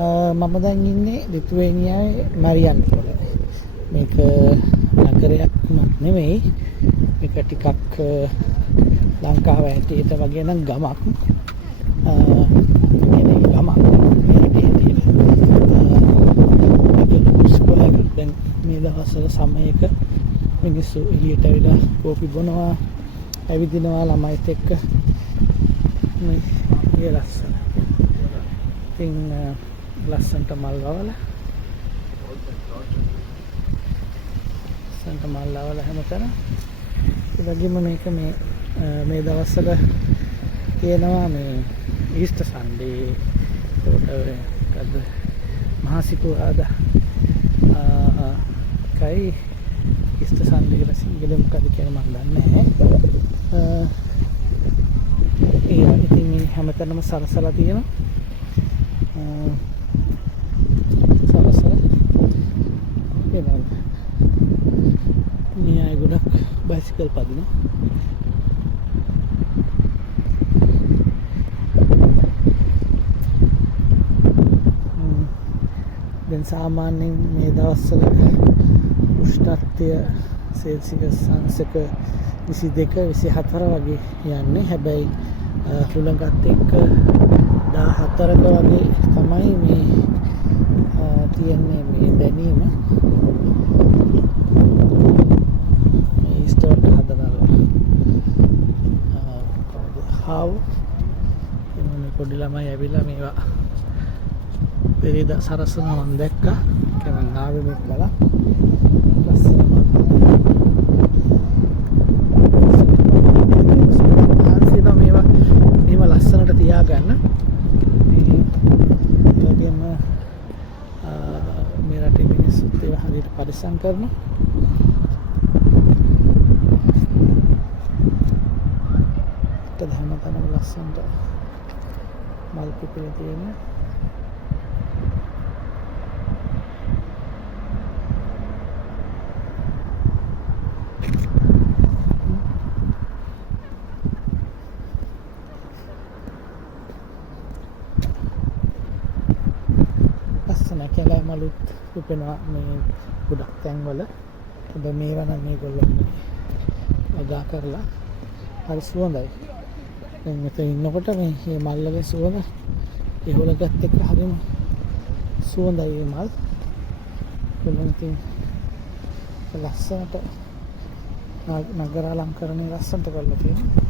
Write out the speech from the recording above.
මම දැන් ඉන්නේ ලිතුවේනියාවේ මැරියන් වල. මේක නගරයක්ම නෙමෙයි. මේක ටිකක් ලංකාව ඇටියට වගේ නම් ගමක්. දැන් මේ දවස්වල සමයක මිනිස්සු එළියට ඇවිල්ලා කෝපි බොනවා, ඇවිදිනවා ළමයිත් එක්ක. මේ ලස්සන. ඉතින් ලස්සනට මල් වවලා හැමතැන. ඒ වගේම මේක මේ දවස්වල කියනවා මේ ඊස්ටර් සන්ඩේ. ඒකට මහා සිකුරාදා කයි ඊස්ටර් සන්ඩේ කියලා සිංහලෙන් මොකද කියලා මම දන්නේ නැහැ. ඉතින් මේ හැමතැනම සරසලා තියෙනවා. මේ අය ගොඩක් බයිසිකල් පදිනවා. දැන් සාමාන්‍යයෙන් මේ දවස්වල උෂ්ණත්වය සෙල්සියස් අංශක 22 24 වගේ යන්නේ. හැබැයි හුළඟත් එක්ක 14ක වගේ තමයි මේ තියෙන්නේ මේ දැනීම. මේ ස්ටෝර් හදනවා. හාව් එන්නේ පොඩි ළමයි ඇවිල්ලා මේවා පෙරේදා සරසනවා මම දැක්කා. ඒක මම ආවේ මේක බලන්න. ලස්සනට තියාගන්න. ඒ වගේම මේ රටේ මිනිස්සුත් ඒවා හරියට පරිස්සම් කරනවා. ඒත් හැමතැනම ලස්සනට මල් පිපිලා තියෙනවා. කැලෑ මලුත් පිපෙනවා මේ ගොඩක් තැන්වල. හැබැයි මේවා නම් මේගොල්ලෝ වගා කරලා හරි සුවඳයි. දැන් මෙතන ඉන්නකොට මේ මල්වල සුවඳ ඒහොලගත් එක්ක හරිම සුවඳයි මේ මල්. කොළොන්කින් ලස්සනට නගර අලංකරණය ලස්සනට කරලා තියෙනවා.